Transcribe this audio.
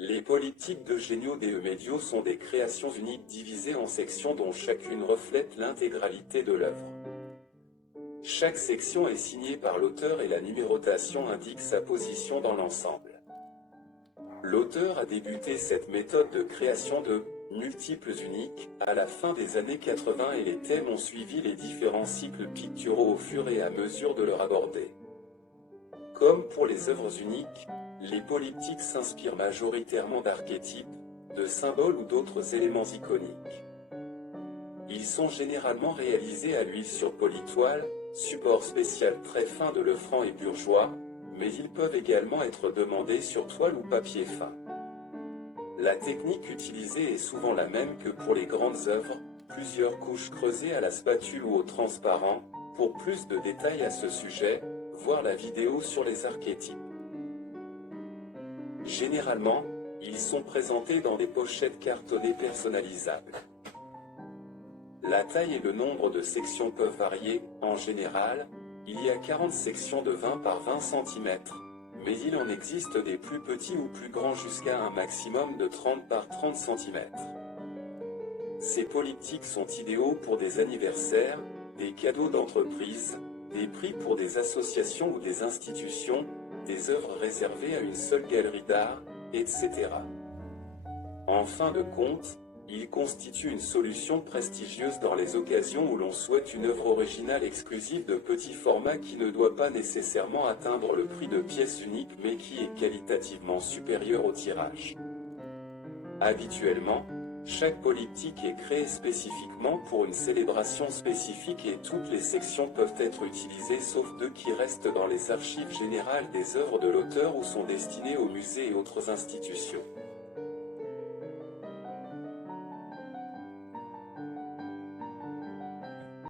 Les polyptyques d'Eugenio de Medio sont des créations uniques divisées en sections dont chacune reflète l'intégralité de l'œuvre. Chaque section est signée par l'auteur et la numérotation indique sa position dans l'ensemble. L'auteur a débuté cette méthode de création de multiples uniques à la fin des années 80 et les thèmes ont suivi les différents cycles picturaux au fur et à mesure de leur abordée. Comme pour les œuvres uniques, les polyptyques s'inspirent majoritairement d'archétypes, de symboles ou d'autres éléments iconiques. Ils sont généralement réalisés à l'huile sur polytoile, support spécial très fin de Lefranc et Bourgeois, mais ils peuvent également être demandés sur toile ou papier fin. La technique utilisée est souvent la même que pour les grandes œuvres, plusieurs couches creusées à la spatule ou au transparent. Pour plus de détails à ce sujet, voir la vidéo sur les archétypes. Généralement, ils sont présentés dans des pochettes cartonnées personnalisables. La taille et le nombre de sections peuvent varier. En général, il y a 40 sections de 20 par 20 cm, mais il en existe des plus petits ou plus grands jusqu'à un maximum de 30 par 30 cm. Ces polyptyques sont idéaux pour des anniversaires, des cadeaux d'entreprise, des prix pour des associations ou des institutions, des œuvres réservées à une seule galerie d'art, etc. En fin de compte, il constitue une solution prestigieuse dans les occasions où l'on souhaite une œuvre originale exclusive de petit format qui ne doit pas nécessairement atteindre le prix de pièce unique mais qui est qualitativement supérieur au tirage. Habituellement, chaque polyptyque est créé spécifiquement pour une célébration spécifique et toutes les sections peuvent être utilisées sauf deux qui restent dans les archives générales des œuvres de l'auteur ou sont destinées aux musées et autres institutions.